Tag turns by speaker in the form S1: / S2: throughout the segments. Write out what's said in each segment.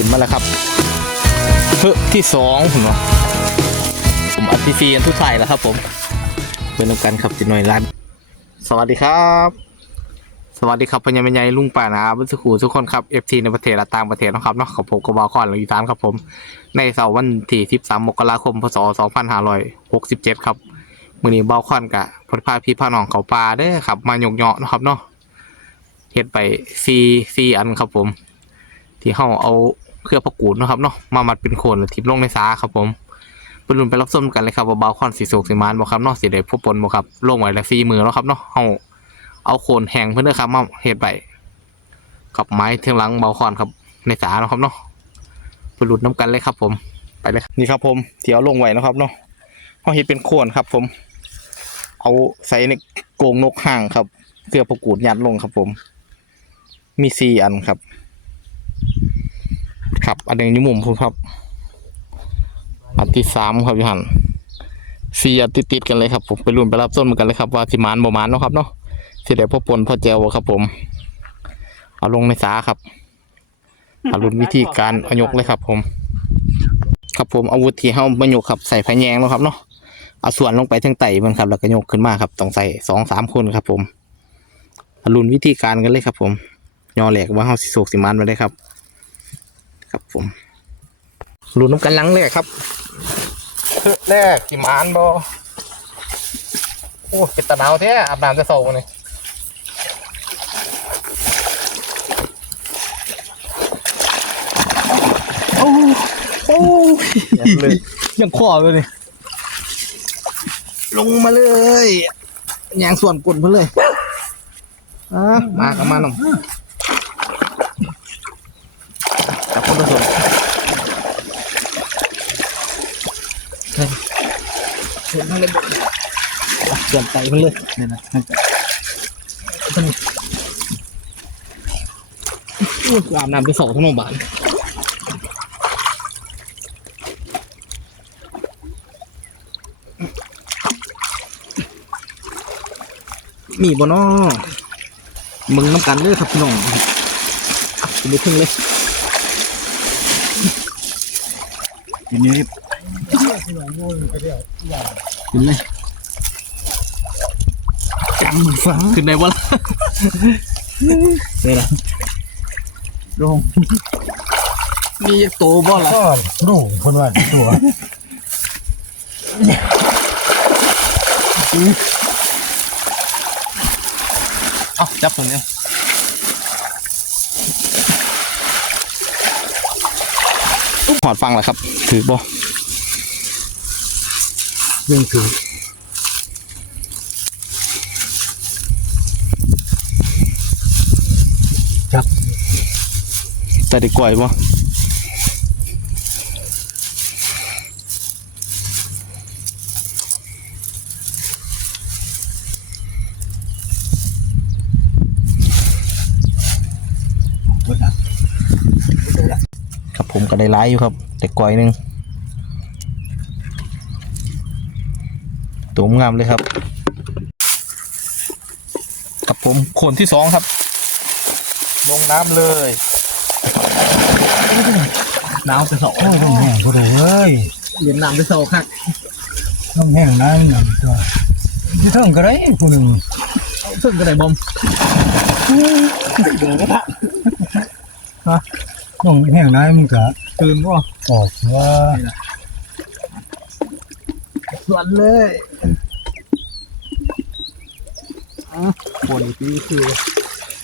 S1: ขึ้นมาแล้วครับเฮ้อที่สองผมเนาะผมอัดทีซีอันทุกท่ายแล้วครับ ผมเป็นน้ำกันครับจิหน่อยร้านสวัสดีครับ สวัสดีครับพญามัญญลุงป่านาบุษคูทุกคนครับเอฟทีในประเทศและต่างประเทศนะครับเนาะกับผมกบาคอนหรืออีสานครับผม ในเสาร์วันที่13มกราคมพศ2567ครับมื้อนี้เบาคอนกะพลพาพี่พาน้องเขาป่าเด้อครับมาหยกเหาะนะครับเนาะเฮ็ดไป4 4อันครับผม ที่เฮาเอา เครือประกูดนะครับเนาะมามัดเป็นโคนทิ่มลงในสาครับผมไปลุ้นไปรับชมกันเลยครับว่าเบาคอนสิโศกสิมานบ่ครับเนาะสิได้พบปนบ่ครับลงไว้ละ4มือเนาะครับเนาะเฮาเอาโคนแห้งเพิ่นเด้อครับมาเฮ็ดไปกับไม้เทียงหลังเบาคอนครับในสาเนาะครับเนาะไปลุ้นน้ำกันเลยครับ ผมไปเลยนี่ครับผมที่เอาลงไว้เนาะครับเนาะเฮาเฮ็ดเป็นโคนครับ ผม เอาใส่ในโกงนกห่างครับเกลือประกูดยัดลงครับ ผม มีสี่อันครับ ครับ อันหนึงอยู่มุมผมครับ อันที่สามครับพี่หันสี่อันติดติดกันเลยครับ ผมไปรุ่นไปรับส้นเหมือนกันเลยครับว่าสิมานบ่มานเนาะครับเนาะสิได้พ่อปนพ่อแจวครับ ผม เอาลงในสาครับเอารุ่นวิธีการเอายกเลยครับ ผม ครับผมอาวุธที่เฮาบรรยกครับใส่พะแยงเนาะครับเนาะเอาส่วนลงไปทั้งไตมันครับ แล้วก็ยกขึ้นมาครับต้องใส่สองสามคนครับ ผมเอารุ่นวิธีการกันเลยครับ ผมยอแหลกว่าเฮาสิโศกสิมันมาเลยครับ ครับผมรุ่นน้ำกันหลังเลยครับแรกสิมานบ่โอ้เป็นตะหนาวแท้อาบน้ำจะโศกนี่โอ้โอ้ยยังขอเลยนี่ลงมาเลยยางส่วนกลนเพื่อเลยอะมากับมาหน่อยจับคนละส่วนเห็น เห็นทั้งเลยบอกเส่วนไตมันเลยเนี่ยนะท่านโอ้ยอาบน้ำไปสองทั้งโรงพยาบาลมีบ่น้อมึงน้ำกันเลยครับพี่น้องกินไปครึ่งเลย
S2: ทีนี้
S1: กินเลย
S2: จังฟัง
S1: ขึ้นได้บ่ล่ะนี่นะ
S2: ลง
S1: มีโตบ่ล่ะ
S2: ก็ลูกคนว่าตัว
S1: เอ้าจับผมเนี่ยหอดฟังเหรอครับ ถือบ่
S2: เรื่องถือ
S1: แต่ได้กล้วยบ่
S2: คนละ
S1: ครับผมก็ได้ร้ายอยู่ครับ แต่กล้วยหนึง ตัวงามเลยครับ กับผมโคนที่สองครับ ลงน้ำเลยน้ำไปสอง
S2: โอ้ยต้องแห้งก็ได้เอ้ย
S1: เรียนน้ำไปสองครับ
S2: ต้องแห้งนั่นนั่นตัวที่เท่งก็ได้ผู้หนึ่ง
S1: ซึ่งก็ได้บอมเดือดกระ
S2: ต้องแห้งนั่นมึงก็
S1: ตื่นบ่
S2: ออกว่า
S1: สวนเลยฝนปีคือ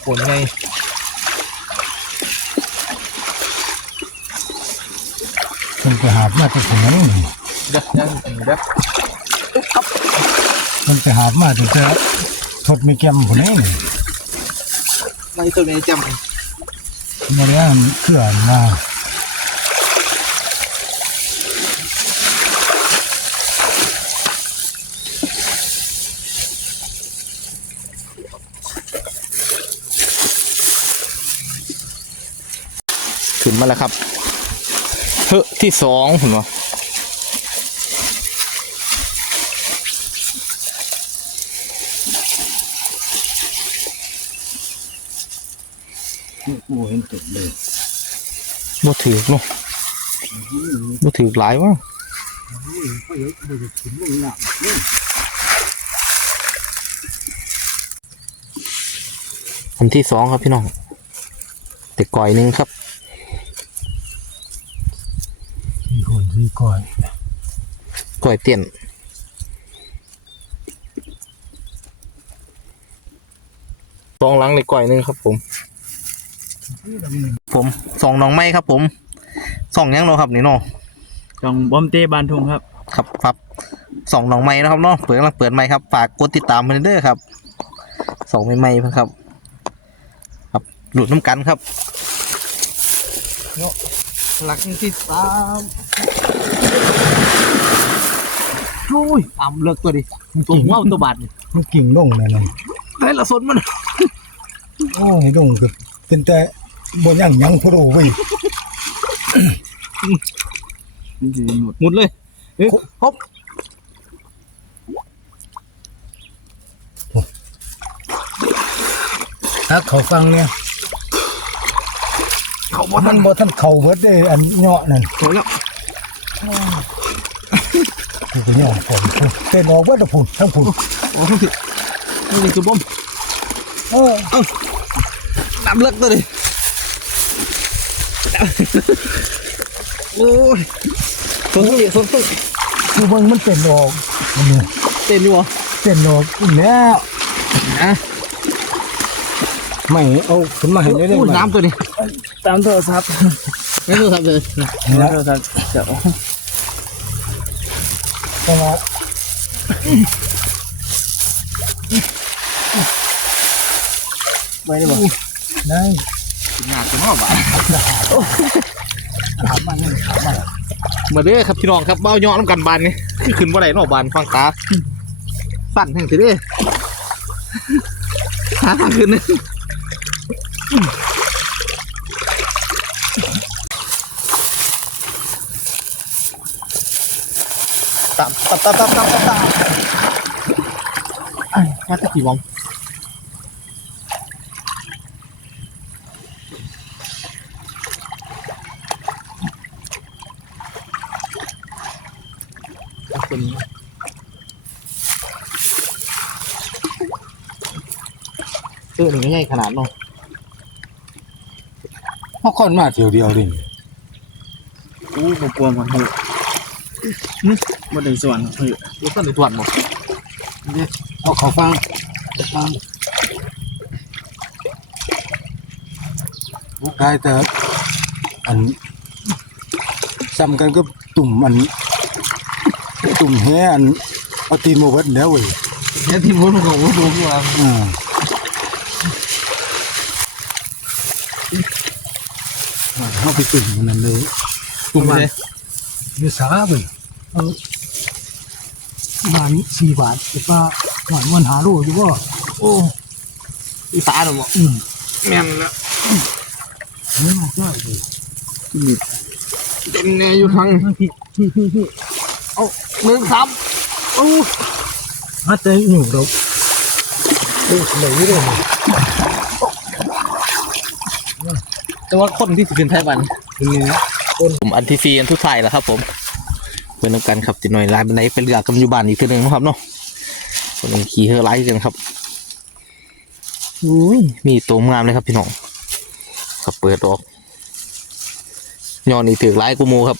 S1: ฝนไง
S2: มันไปหาบมาจากไหน
S1: เดี๋ยวยังเดี๋ยว
S2: มันไปหาบมาจากแต่ทดไม่แก้มผู้นี้
S1: ไม่ตัวนี้จ
S2: มันนี้เคลื่อนมา
S1: ขึ้นมาแล้วครับเฮ้อที่สองผมว่า
S2: โอ้เห็นตุดเลย
S1: บ่ถือเนาะบ่ถือหลายวะอันที่สองครับพี่น้องแต่ก่อยหนึงครับ
S2: มีคนที่ก่อน
S1: ก่อยเตี้ยนสองหลังในก่อยหนึงครับ ผม ผมสองน้องไม้ครับ ผมสองยังเนาะครับนี่เนาะ
S3: จองบอมเต้บานทุงครับ
S1: ครับครับสองน้องไม้นะครับเนาะเปิดกำลังเปิดไม้ครับฝากกดติดตามมาเด้อครับสองไม้ไม้เพิ่นครับ ครับหลุดน้ำกันครับเนาะหลักที่สามโอ้ยตามเลิกตัวดิตัวหัวตัวบาดนี่
S2: มันกิ่งลงนั่นน่ะ
S1: เฮ้ยละสนมัน
S2: โอ้ยลงก็เป็นแต่บ่ยังหยังพะโลเว้ย
S3: นี่คือหมด
S1: หมุดเลยเฮ้ยฮบ
S2: ถ้าเขาฟังเนี่ย
S1: เขาบ่
S2: มั
S1: ทัน
S2: นบ่ทันเข้าเบิดเด้อันเหาะนั่น
S1: เขาแล้ว
S2: มันก็เหาะผมเต้นออกเบิดพุ่นทั้งพุ่น
S1: โอ้ยนี่คือบ่ม
S2: เออ
S1: น้ำเลิกตัวดิโอ้ยสนสุดสนสุด
S2: คือเบิ่งมันเต้นออกมันนี่
S1: เต้นอยู่วะ
S2: เต้นออกอีกแล้ว
S1: นะ
S2: ไม่เอาขึ้นมาให้ได้เลย
S1: น้ำตัวนี้
S3: ตามโทรศัพท์
S1: ไม่โทรู้ทำเลย
S3: ตามโทรศัพท์เดี๋ ยว
S2: ก็ว่า
S3: ไว้ได้บ่
S2: ได้
S1: หนาตัวน้อบา
S2: ถามมันถามมัน
S1: มาเด้อครับพี่น้องครับเบ้าย่อน้ำกันบานนี่คือขึ้นบ่ได้นอกบานฟังตาสั่นแห่งสิเด้หาทางขึ้นนี่ ตับตับตับตับตับตับตับมาตะกี้วงตัวนี้เออหนึ่งไม่ใหญ่ขนาดเนาะ
S2: เฮาคนมาเที่ยวเดียวดิ
S3: อู้บ่กลัวมันเห อะหึบ่ได้ส่วนเหอะ
S1: รู้ต้นในตรวจหมด
S2: เอาเขาฟังฟังกายแต่อันซ้ำกันก็ตุ่มอันตุ่มแฮอันเอาตีนมาเบิดแล้วเว้ย
S1: เนี่ยที่มุดของมุดดูว่า
S2: อ่าเอาไปตุ่มมันนั่นเลย
S1: กลุ่มเลย
S2: อยู่สาเว้ยเอา บาทสี่บาทแต่ว่าหวานวันหาโลอยู่ว่า
S1: โอ้อีสานหรอหมอ
S2: อืม
S1: แม่นแล้ว
S2: นี่มากมากเลย
S1: เต็มแน่อยู่ทั้ง
S2: พี่พี่พี่พี่
S1: เอาหนึ่งสามโอ้
S2: ฮัตเตอร์อยู่เราโอ้ไหนเลย
S1: แต่ว่าคนที่สิขึ้นไทยวัน
S2: เป็นไงนะ
S1: ผมอันที่ฟรีอันทุกไทายแล้วครับผม เพื่อนำกันครับติดหน่อยลายบันไดเป็นเรือกันอยู่บ้านอีกทีหนึ่งนะครับเนาะคนนึงขี่เฮอร์ไลท์กันครับอุ้ยมีตัวงามเลยครับพี่น้องครับเปิดออกย้อนนี่ถือไลท์กูมูครับ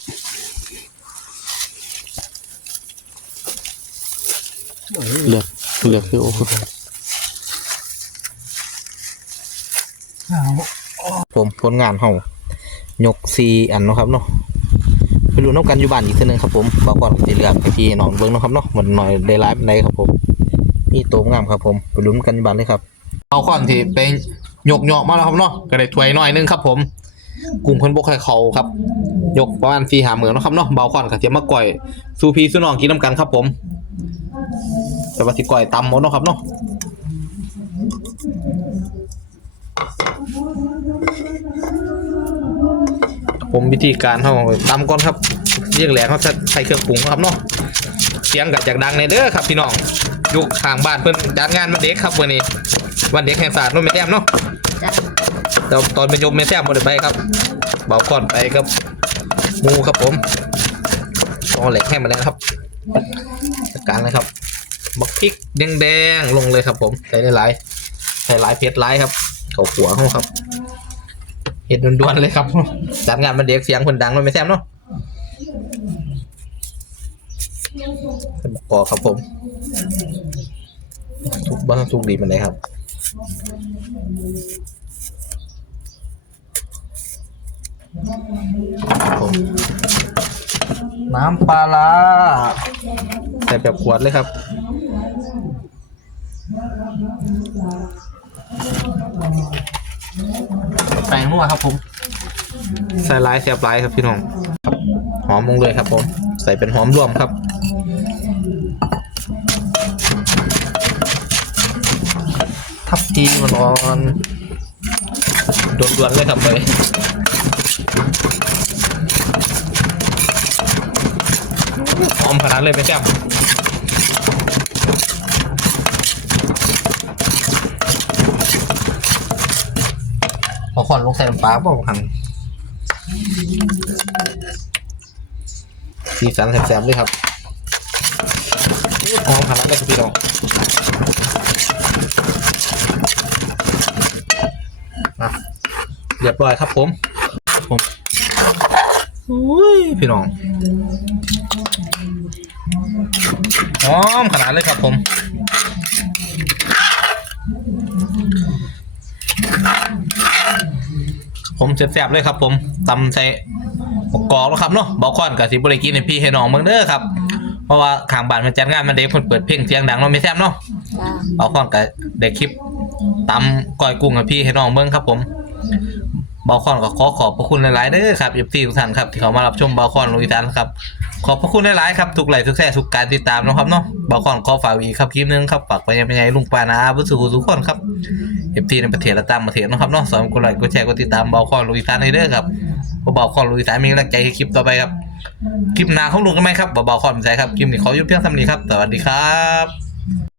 S1: เลือกเลือกคือโอ้โห
S2: เอา
S1: ผมผลงานเฮายกซีอันเนาะครับเนาะ ไปดูน้ำกันอยู่บ้านอีกทีหนึงครับผมบอกก่อนจะเลือกไปพี่น้องเบิ้งเนาะครับเนาะมันหน่อยได้ไลฟ์ในครับผมนี่โตงามครับผมไปดูน้ำกันอยู่บ้านเลยครับเอาก่อนที่ไปยกเหยาะมาแล้วครับเนาะก็ได้ถ้วยหน่อยนึงครับผมกลุ่มเพิ่นบกให้เขาครับ ยกประมาณสี่หาเหมือนนาะครับเนาะเบาก่อนกับเทียมมาก่อยสูพีสูน้องกินน้ำกันครับผมแต่ว่าสิก่อยตำหมดเนาะครับเนาะ ผมวิธีการเขาตำก่อนครับเรียงแหลกเขาใส่เครื่องปรุงครับเนาะเสียงกัดจากดังในเด้อครับพี่น้องอยู่ข้างบ้านเพิ่อนจัดงานวันเด็กครับวันนี้ วันเด็กแห่งศาสตร์นู่นไม่แต้มเนาะเราตอนไปยมไม่แซ่บหมดไปครับเบาก่อนไปครับมูครับผมตองเหล็กให้มาแล้วครับจัดการเลยครับบักพริกแดงๆลงเลยครับผมใส่หลายๆใส่หลายเผ็ดหลายครับเขาหัวเขาครับ เห็ดด่วนๆเลยครับจัดงานมันเด็กเสียงคนดังมันไม่แซ่บเนาะเป็นบักกอกครับผมทุกบ้านทุกดีมันเลยครับผมน้ำปลาร้าใส่แบบขวดเลยครับ แปลงนัวครับผม ใส่ลายเสียบลายครับพี่น้องครับหอมลงเลยครับผม ใส่เป็นหอมรวมครับทับทีมันอ่อนด่วนๆเลยครับเลยหอมขนาดเลยไหมแซ่บ พอขอนลงใส่น้ำปลาเปล่าหันสีสันแซ่บๆเลยครับหอมขนาดเลยครับพี่น้องอะเรียบร้อยครับผมผมอุ้ยพี่น้องหอมขนาดเลยครับผม ผมแซ่บๆเลยครับผมตำใส่กอกแล้วครับเนาะบอกก่อนกับสิบริกินให้พี่ให้น้องเมืองเด้อครับ เพราะว่าขางบ้านมันจัดงานมันเด็กคนเปิดเพลงเสียงดังเนาะไม่แซ่บเนาะ
S4: จ้า
S1: บอกก่อนกับเด็กคลิปตำก้อยกุ้งให้พี่ให้น้องเมืองครับ ผมบอคอนก็ขอขอบพระคุณหลายๆเด้อครับเอฟซีทุกท่านครับที่เขามารับชมบอคอนลุยตันครับขอบพระคุณหลายๆครับทุกไลค์ทุกแซ่ทุกการติดตามนะครับเนาะบอคอนขอฝากอีกครับคลิปนึงครับฝากไปยังไงลุงปานาบุษูทุกคนครับ เอฟซีในประเทศและต่างประเทศนะครับเนาะสอนกดไลค์กดแชร์กดติดตามเบอคอลุยสานให้เด้อครับเบาข้อคอลุยสานมีกำลังใจให้คลิปต่อไปครับคลิปหน้าของลุงกันไหมครับเบอคอนใจครับคลิปนี้ขอยุบเพียงเท่านี้ครับสวัสดีครับ